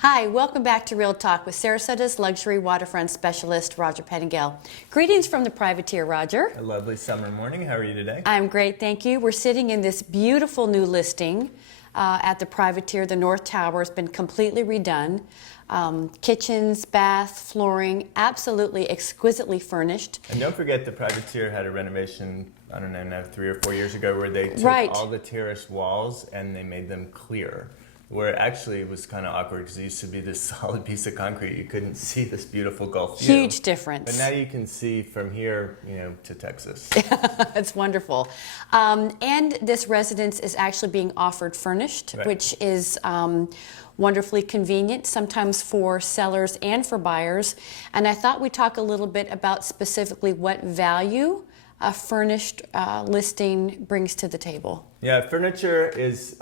Hi, welcome back to Real Talk with Sarasota's luxury waterfront specialist, Roger Pettingell. Greetings from the privateer, Roger. A lovely summer morning. How are you today? I'm great, thank you. We're sitting in this beautiful new listing at the privateer. The North Tower has been completely redone. Kitchens, bath, flooring, absolutely exquisitely furnished. And don't forget the privateer had a renovation, I don't know, now 3 or 4 years ago, where they took all the terrace walls and they made them clear. Where actually it was kind of awkward because it used to be this solid piece of concrete. You couldn't see this beautiful Gulf view. Huge difference. But now you can see from here, to Texas. It's wonderful. And this residence is actually being offered furnished, which is wonderfully convenient, sometimes for sellers and for buyers. And I thought we'd talk a little bit about specifically what value a furnished listing brings to the table. Yeah, furniture is...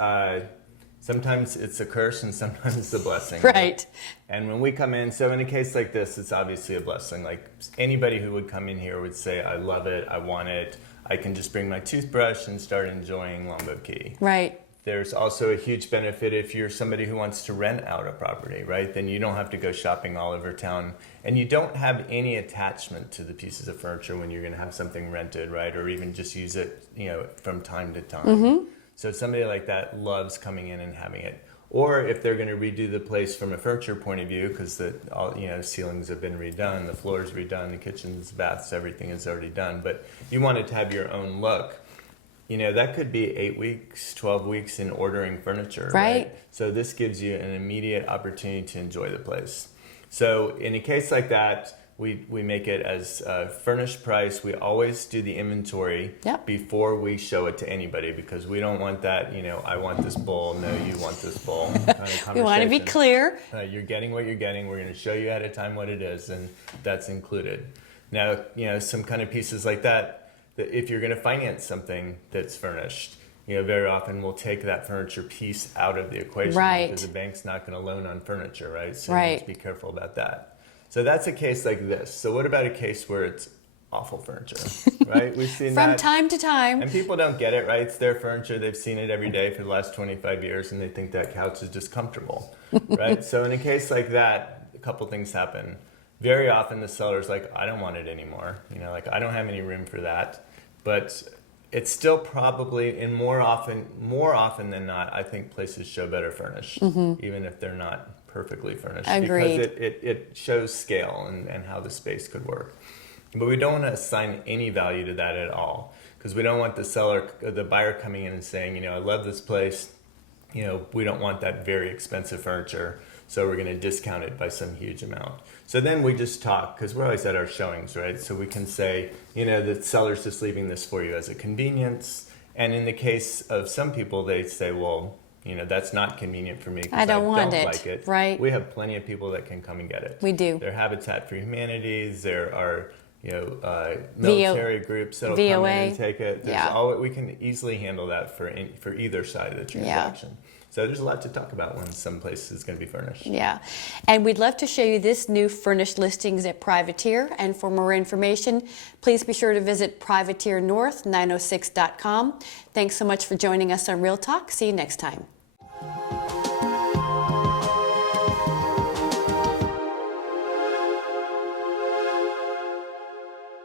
sometimes it's a curse and sometimes it's a blessing. Right. And when we come in, so in a case like this, it's obviously a blessing. Like anybody who would come in here would say, I love it, I want it. I can just bring my toothbrush and start enjoying Longboat Key. Right. There's also a huge benefit if you're somebody who wants to rent out a property, right? Then you don't have to go shopping all over town. And you don't have any attachment to the pieces of furniture when you're going to have something rented, right? Or even just use it, from time to time. Mm-hmm. So somebody like that loves coming in and having it. Or if they're going to redo the place from a furniture point of view, because ceilings have been redone, the floors redone, the kitchens, baths, everything is already done. But you want it to have your own look. That could be 8 weeks, 12 weeks in ordering furniture, right? So this gives you an immediate opportunity to enjoy the place. So in a case like that, we make it as a furnished price. We always do the inventory before we show it to anybody because we don't want that, I want this bowl, no, you want this bowl kind of conversation. We want to be clear. You're getting what you're getting. We're going to show you ahead of time what it is, and that's included. Now, some kind of pieces like that if you're going to finance something that's furnished, very often we'll take that furniture piece out of the equation because the bank's not going to loan on furniture, right? So you have to be careful about that. So that's a case like this. So what about a case where it's awful furniture, right? We've seen From that. time to time. And people don't get it, right? It's their furniture. They've seen it every day for the last 25 years, and they think that couch is just comfortable, right? So in a case like that, a couple things happen. Very often the seller's like, I don't want it anymore. I don't have any room for that. But it's still probably, and more often than not, I think places show better furnished, even if they're not perfectly furnished. Agreed. Because it shows scale and how the space could work. But we don't want to assign any value to that at all because we don't want the buyer coming in and saying, I love this place. We don't want that very expensive furniture, so we're going to discount it by some huge amount. So then we just talk because we're always at our showings, right? So we can say, the seller's just leaving this for you as a convenience. And in the case of some people, they say, well, that's not convenient for me because I don't like it. Right. We have plenty of people that can come and get it. We do. There are Habitat for Humanity. There are, military groups that'll come in and take it. We can easily handle that for either side of the transaction. Yeah. So there's a lot to talk about when some place is going to be furnished. Yeah. And we'd love to show you this new furnished listings at Privateer. And for more information, please be sure to visit privateernorth906.com. Thanks so much for joining us on Real Talk. See you next time.